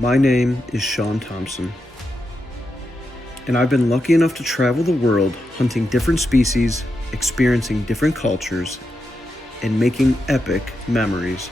My name is Shaun Thomson, and I've been lucky enough to travel the world hunting different species, experiencing different cultures, and making epic memories.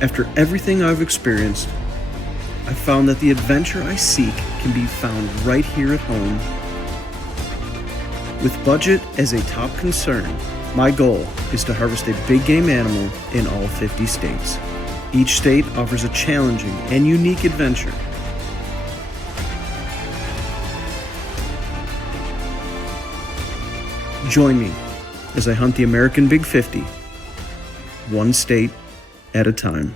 After everything I've experienced, I've found that the adventure I seek can be found right here at home. With budget as a top concern, my goal is to harvest a big game animal in all 50 states. Each state offers a challenging and unique adventure. Join me as I hunt the American Big 50, one state at a time.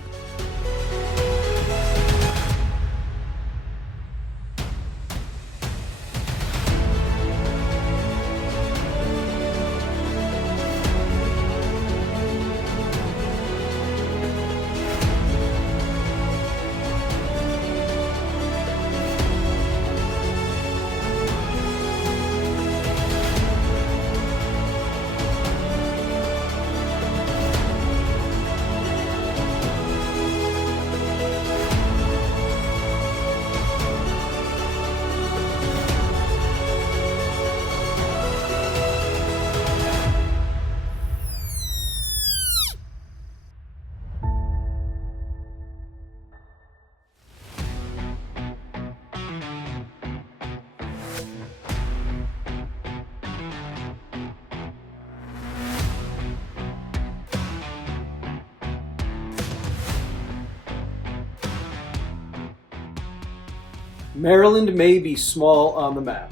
Maryland may be small on the map,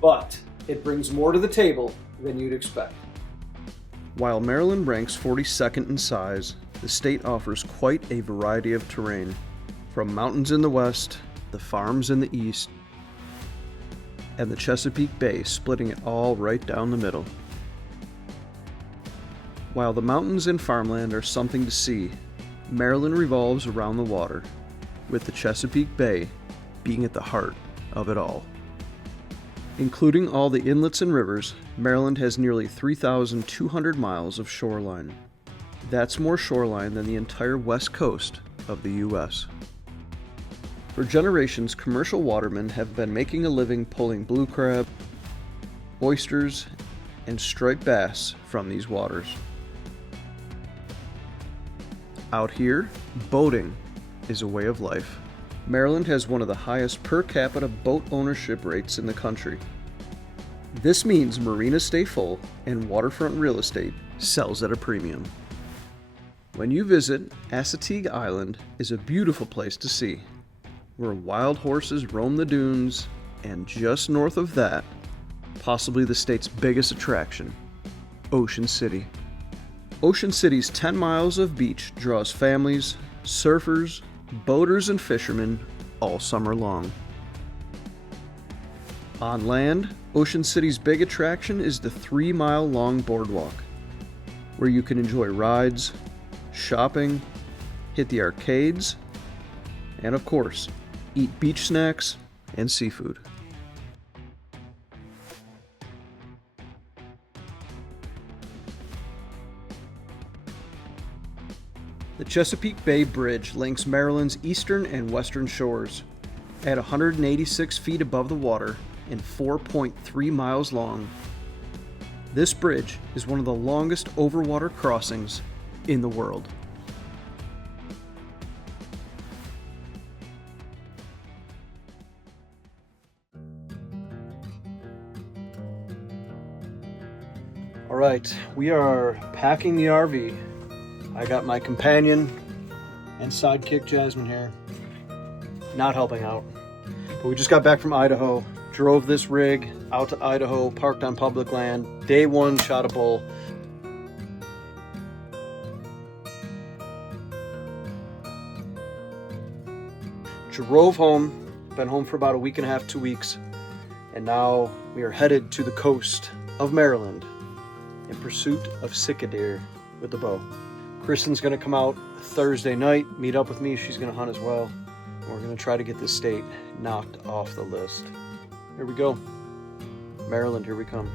but it brings more to the table than you'd expect. While Maryland ranks 42nd in size, the state offers quite a variety of terrain, from mountains in the west, the farms in the east, and the Chesapeake Bay splitting it all right down the middle. While the mountains and farmland are something to see, Maryland revolves around the water, with the Chesapeake Bay being at the heart of it all. Including all the inlets and rivers, Maryland has nearly 3,200 miles of shoreline. That's more shoreline than the entire west coast of the U.S. For generations, commercial watermen have been making a living pulling blue crab, oysters, and striped bass from these waters. Out here, boating is a way of life. Maryland has one of the highest per capita boat ownership rates in the country. This means marinas stay full and waterfront real estate sells at a premium. When you visit, Assateague Island is a beautiful place to see, where wild horses roam the dunes, and just north of that, possibly the state's biggest attraction, Ocean City. Ocean City's 10 miles of beach draws families, surfers, boaters, and fishermen all summer long. On land, Ocean City's big attraction is the 3-mile-long boardwalk, where you can enjoy rides, shopping, hit the arcades, and of course, eat beach snacks and seafood. The Chesapeake Bay Bridge links Maryland's eastern and western shores. At 186 feet above the water and 4.3 miles long, this bridge is one of the longest overwater crossings in the world. All right, we are packing the RV. I got my companion and sidekick Jasmine here, not helping out. But we just got back from Idaho, drove this rig out to Idaho, parked on public land. Day one, shot a bull. Drove home, been home for about a week and a half, 2 weeks, and now we are headed to the coast of Maryland in pursuit of Sika deer with the bow. Kristen's gonna come out Thursday night, meet up with me. She's gonna hunt as well. We're going to try to get this state knocked off the list. Here we go. Maryland, here we come.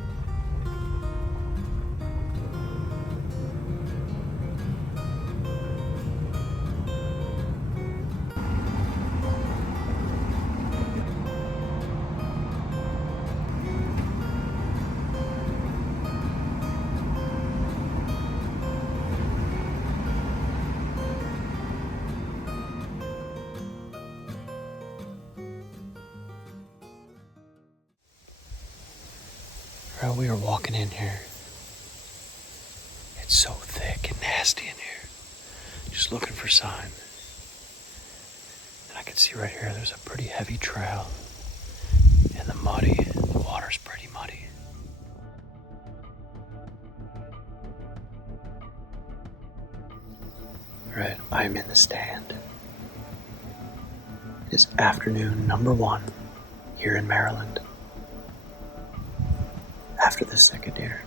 We are walking in here. It's so thick and nasty in here. Just looking for sign. And I can see right here there's a pretty heavy trail. And the water's pretty muddy. Alright, I'm in the stand. It is afternoon number 1 here in Maryland. After the Sika deer.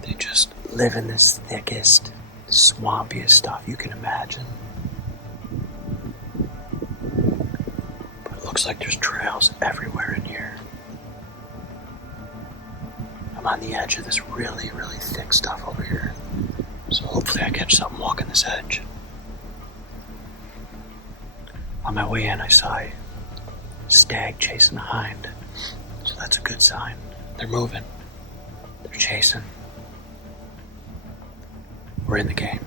They just live in this thickest, swampiest stuff you can imagine. But it looks like there's trails everywhere in here. I'm on the edge of this really, really thick stuff over here. So hopefully I catch something walking this edge. On my way in, I saw a stag chasing a hind. So that's a good sign. They're moving. They're chasing. We're in the game.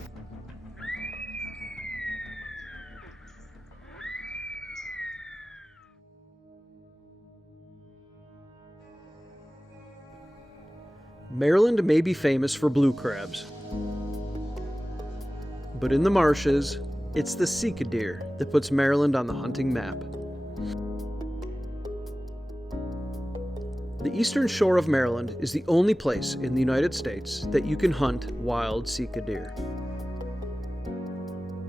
Maryland may be famous for blue crabs, but in the marshes, it's the Sika deer that puts Maryland on the hunting map. The eastern shore of Maryland is the only place in the United States that you can hunt wild Sika deer.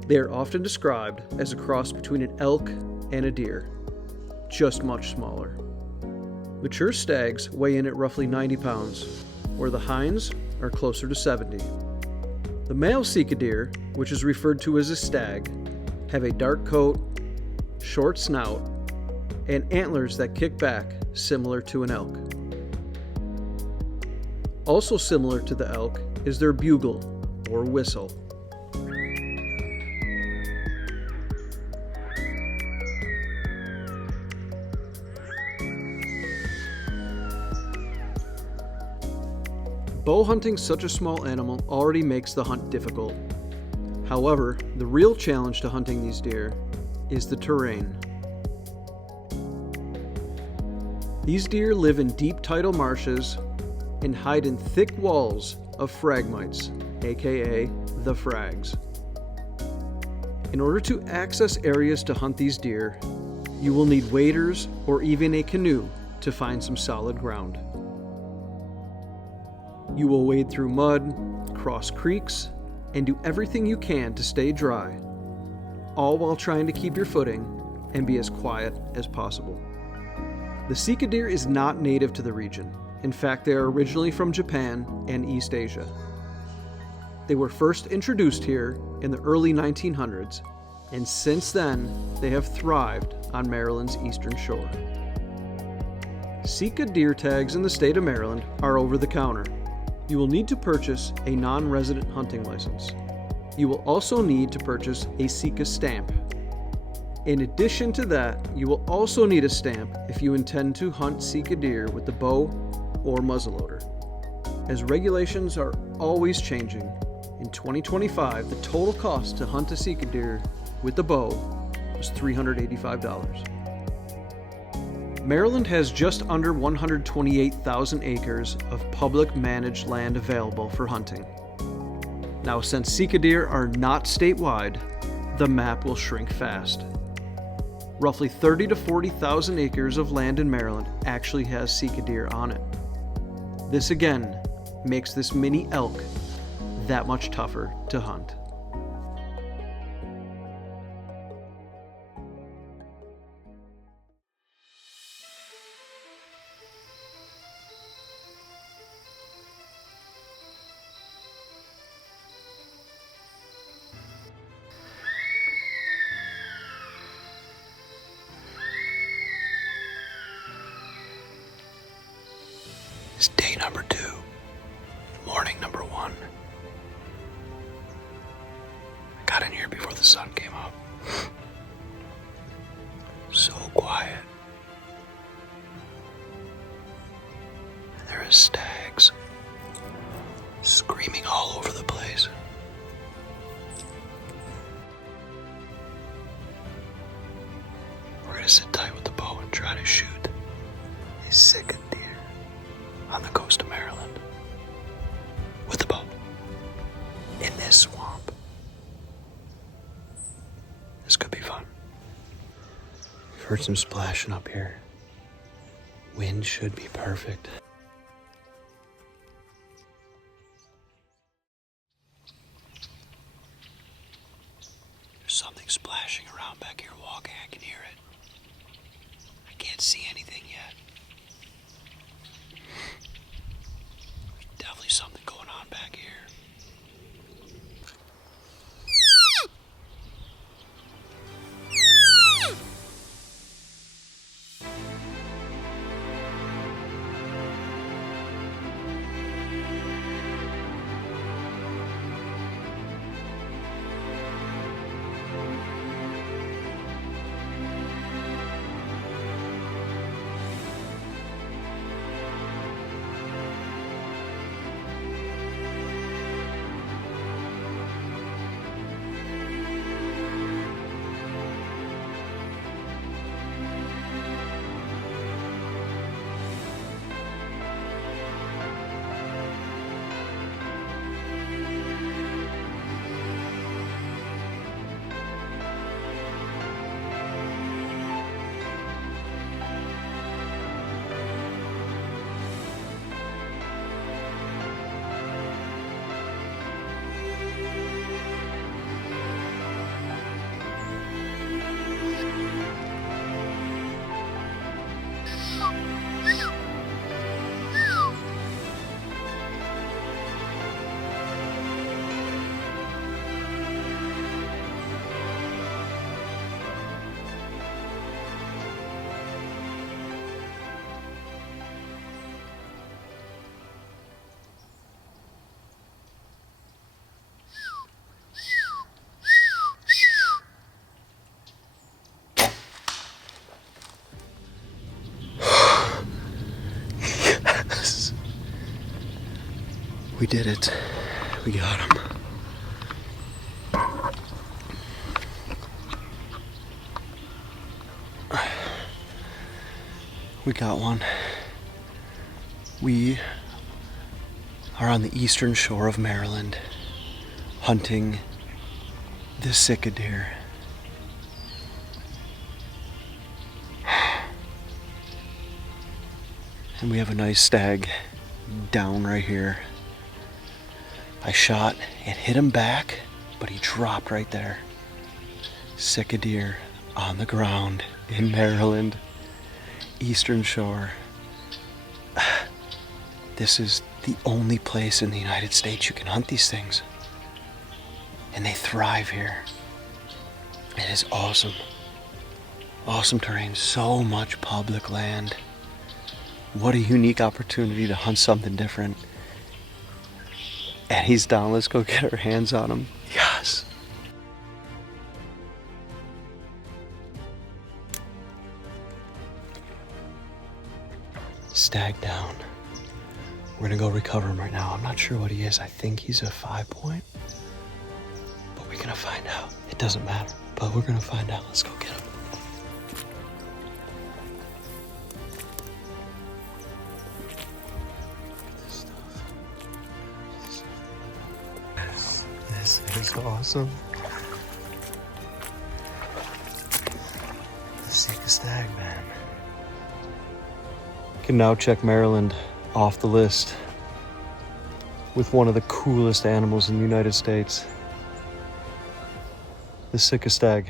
They are often described as a cross between an elk and a deer, just much smaller. Mature stags weigh in at roughly 90 pounds, where the hinds are closer to 70. The male Sika deer, which is referred to as a stag, have a dark coat, short snout, and antlers that kick back similar to an elk. Also similar to the elk is their bugle, or whistle. Bow hunting such a small animal already makes the hunt difficult. However, the real challenge to hunting these deer is the terrain. These deer live in deep tidal marshes and hide in thick walls of phragmites, aka the frags. In order to access areas to hunt these deer, you will need waders or even a canoe to find some solid ground. You will wade through mud, cross creeks, and do everything you can to stay dry, all while trying to keep your footing and be as quiet as possible. The Sika deer is not native to the region. In fact, they are originally from Japan and East Asia. They were first introduced here in the early 1900s, and since then, they have thrived on Maryland's eastern shore. Sika deer tags in the state of Maryland are over the counter. You will need to purchase a non-resident hunting license. You will also need to purchase a Sika stamp. In addition to that, you will also need a stamp if you intend to hunt Sika deer with the bow or muzzleloader. As regulations are always changing, in 2025, the total cost to hunt a Sika deer with the bow was $385. Maryland has just under 128,000 acres of public managed land available for hunting. Now, since Sika deer are not statewide, the map will shrink fast. Roughly 30 to 40,000 acres of land in Maryland actually has Sika deer on it. This again makes this mini elk that much tougher to hunt. sun came up. So quiet. There are stags screaming all over the place. We're gonna sit tight with the bow and try to shoot a Sika deer on the coast of Maryland with the bow in this swamp. This could be fun. I've heard some splashing up here. Wind should be perfect. There's something splashing around back here walking. I can hear it. I can't see anything yet. There's definitely something going on back here. We did it. We got him. We got one. We are on the eastern shore of Maryland, hunting the Sika deer. And we have a nice stag down right here. I shot, it hit him back, but he dropped right there. Sika deer on the ground in Maryland, eastern shore. This is the only place in the United States you can hunt these things. And they thrive here. It is awesome. Awesome terrain, so much public land. What a unique opportunity to hunt something different. And he's down, let's go get our hands on him. Yes. Stag down. We're gonna go recover him right now. I'm not sure what he is. I think he's a 5-point. But we're gonna find out. It doesn't matter, but we're gonna find out. Let's go get him. This is awesome. The Sika stag, man. Can now check Maryland off the list with one of the coolest animals in the United States. The Sika stag.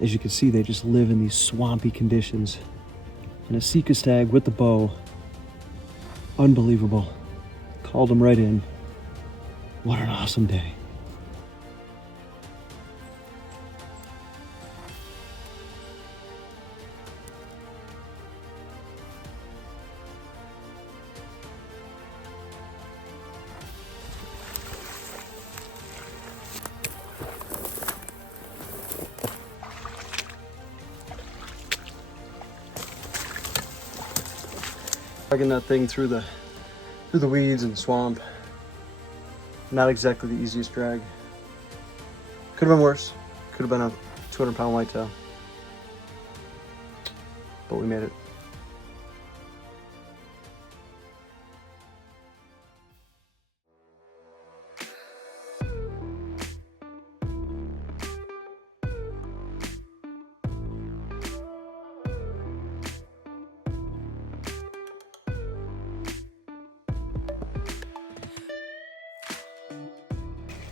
As you can see, they just live in these swampy conditions. And a Sika stag with the bow. Unbelievable. Called him right in. What an awesome day. Dragging that thing through the weeds and swamp. Not exactly the easiest drag. Could have been worse. Could have been a 200-pound whitetail. But we made it.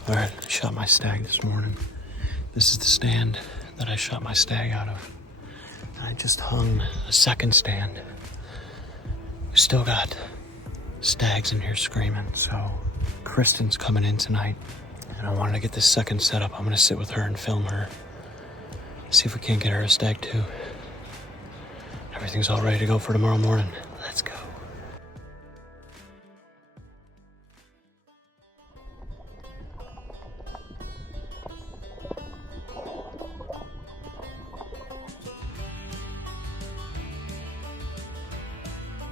All right, I shot my stag this morning. This is the stand that I shot my stag out of. And I just hung a second stand. We still got stags in here screaming, so Kristen's coming in tonight. And I wanted to get this second set up. I'm gonna sit with her and film her. See if we can't get her a stag too. Everything's all ready to go for tomorrow morning. Let's go.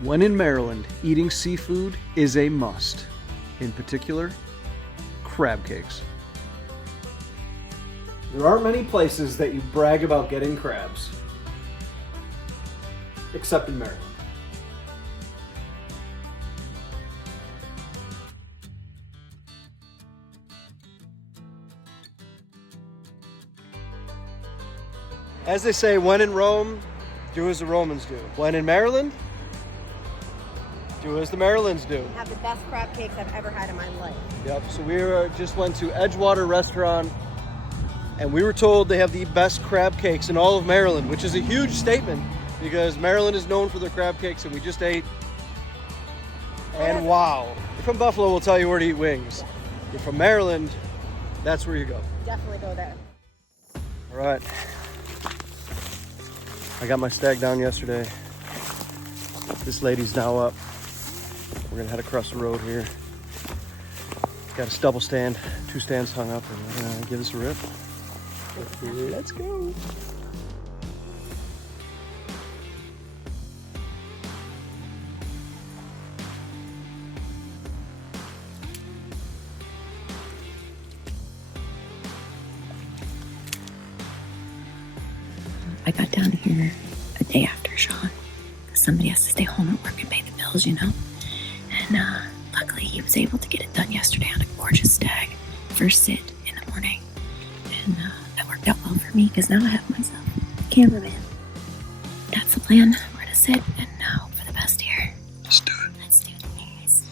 When in Maryland, eating seafood is a must. In particular, crab cakes. There aren't many places that you brag about getting crabs, except in Maryland. As they say, when in Rome, do as the Romans do. When in Maryland, do as the Marylands do. Have the best crab cakes I've ever had in my life. Yep, so we just went to Edgewater Restaurant, and we were told they have the best crab cakes in all of Maryland, which is a huge statement because Maryland is known for their crab cakes, and we just ate. And wow. If you're from Buffalo, we'll tell you where to eat wings. If you're from Maryland, that's where you go. Definitely go there. All right. I got my stag down yesterday. This lady's now up. We're gonna head across the road here. Got a stubble stand, 2 stands hung up, and we're gonna give this a rip. Let's go. I got down here a day after Shaun, because somebody has to stay home at work and pay the bills, you know? And luckily he was able to get it done yesterday on a gorgeous stag. First sit in the morning. And that worked out well for me because now I have myself a cameraman. That's the plan. We're gonna sit and hope for the best here. Let's do it. Let's do it, guys.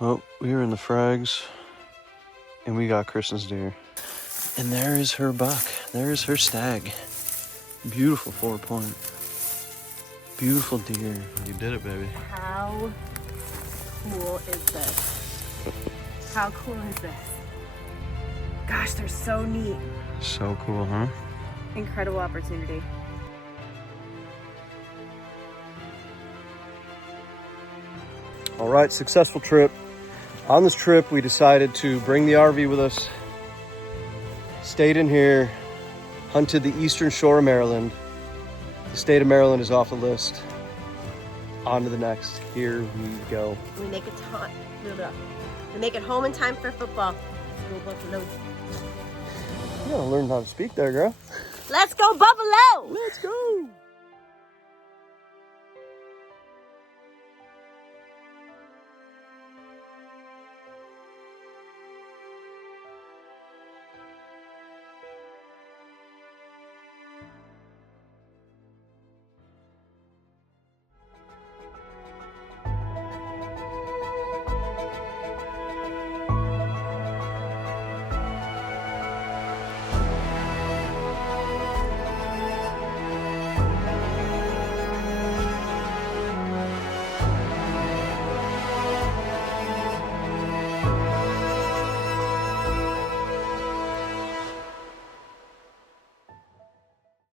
Well, we were in the frags, and we got Kristen's deer. And there is her buck. There is her stag. Beautiful 4-point. Beautiful deer. You did it, baby. How cool is this? How cool is this? Gosh, they're so neat. So cool, huh? Incredible opportunity. All right, successful trip. On this trip, we decided to bring the RV with us. Stayed in here, hunted the eastern shore of Maryland. The state of Maryland is off the list. On to the next. Here we go. We make it home in time for football. You gotta learn how to speak there, girl. Let's go Buffalo! Let's go!